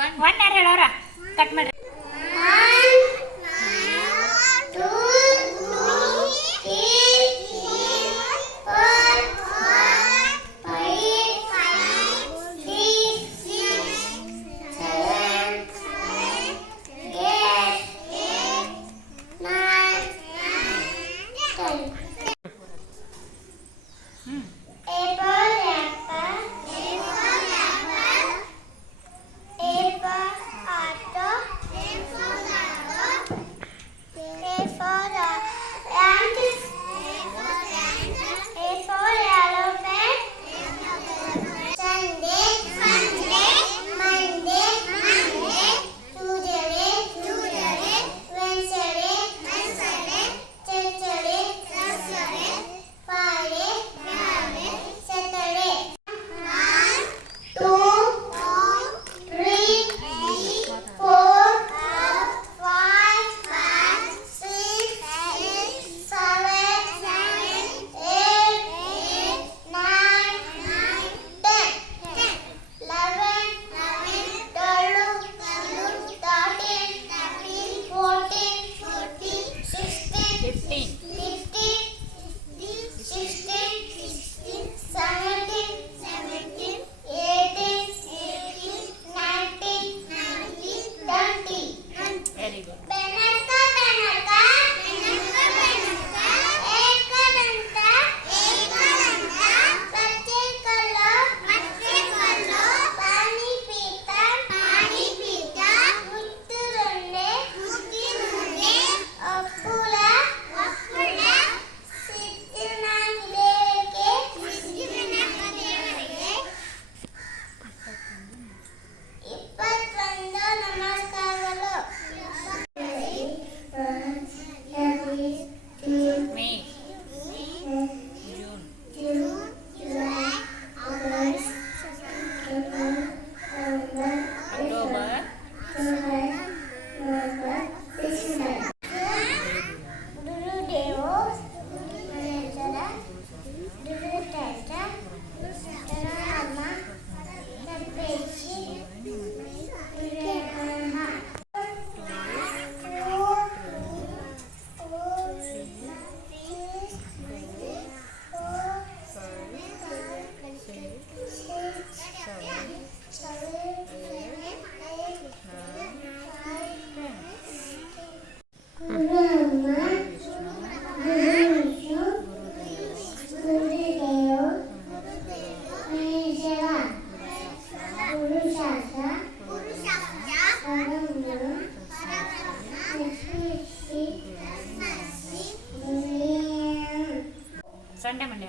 One ಹೇಳೋರ? Cut ಮಾಡ್ರಿ. ಪುರುಷಾರ್ಥ ಪುರುಷಾರ್ಥ ಪರಬ್ರಹ್ಮ ಪರಬ್ರಹ್ಮ ಸಂಡೆ ಮಂಡ್ಯ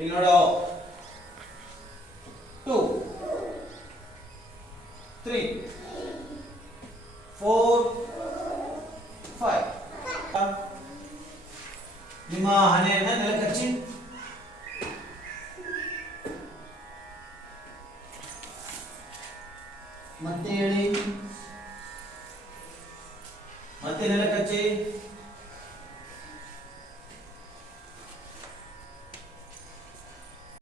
ಈಗ ನೋಡು ಟೂ ತ್ರೀ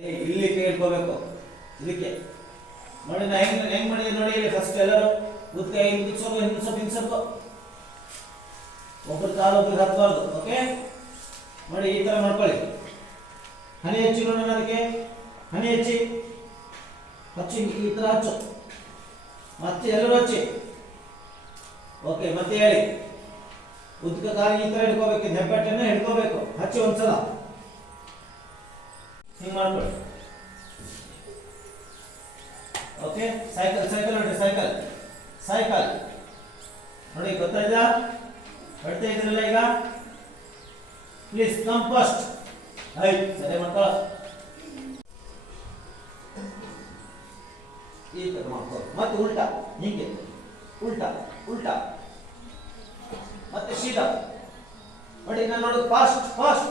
ಇಲ್ಲಿ ಕೈ ಇಟ್ಕೋಬೇಕು ಇದಕ್ಕೆ. ನೋಡಿ ನಾ ಹೆಂಗ್ ಹೆಂಗ್ ಮಾಡಿದ್ರೆ ನೋಡಿ ಇಲ್ಲಿ ಫಸ್ಟ್ ಎಲ್ಲರೂ. ಉದ್ಕ ಹಿಂಗ್ ಬಿಚ್ಚೋದು ಹಿಂಗ್ ಸ್ವಲ್ಪ ಹಿಂಗ್ ಸ್ವಲ್ಪ ಒಬ್ರು ಕಾಲು ಒಬ್ರಿಗೆ ಓಕೆ? ನೋಡಿ ಈ ತರ ಮಾಡ್ಕೊಳ್ಳಿ. ಹನಿ ಹಚ್ಚಿ ನೋಡೋಣ ಅದಕ್ಕೆ. ಹನಿ ಹಚ್ಚಿ. ಹಚ್ಚಿ, ಈ ತರ ಹಚ್ಚು. ಮತ್ತೆ ಎಲ್ಲರೂ ಹಚ್ಚಿ. ಓಕೆ, ಮತ್ತೆ ಹೇಳಿ. ಉದ್ಕ ಕಾಲು ಈ ತರ ಹಿಡ್ಕೋಬೇಕು. ನೆಪ್ಪಟ್ಟೆನ ಹಿಡ್ಕೋಬೇಕು. ಹಚ್ಚಿ ಒಂದ್ಸಲ. ಹಿಂಗ್ ಮಾಡ್ಕೊಳ್ಳಿ ಓಕೆ ಸೈಕಲ್ ಸೈಕಲ್ ನೋಡಿ ಸೈಕಲ್ ಸೈಕಲ್ ನೋಡಿ ಗೊತ್ತಾಯ್ತಾ ಹೊಡ್ತಾ ಇದ್ರಲ್ಲ ಈಗ? ಪ್ಲೀಸ್ ಕಮ್ ಫಸ್ಟ್ ಆಯ್ತು ಸರಿ ಮಾಡ್ಕೊಳ್ಳ ಈ ಥರ ಮಾಡ್ಕೊ. ಮತ್ತೆ ಉಲ್ಟಾ, ಹೀಗೆ. ಉಲ್ಟಾ ಉಲ್ಟಾ. ಮತ್ತೆ ಸೀದಾ. ನೋಡಿ ನಾನು ನೋಡೋದು ಫಾಸ್ಟ್ ಫಾಸ್ಟ್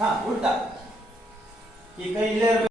ಹಾಂ, ಉಲ್ಟಾ. ಈ ಕೈ ಇಲ್ಲೇ ಇರ್ಬೇಕು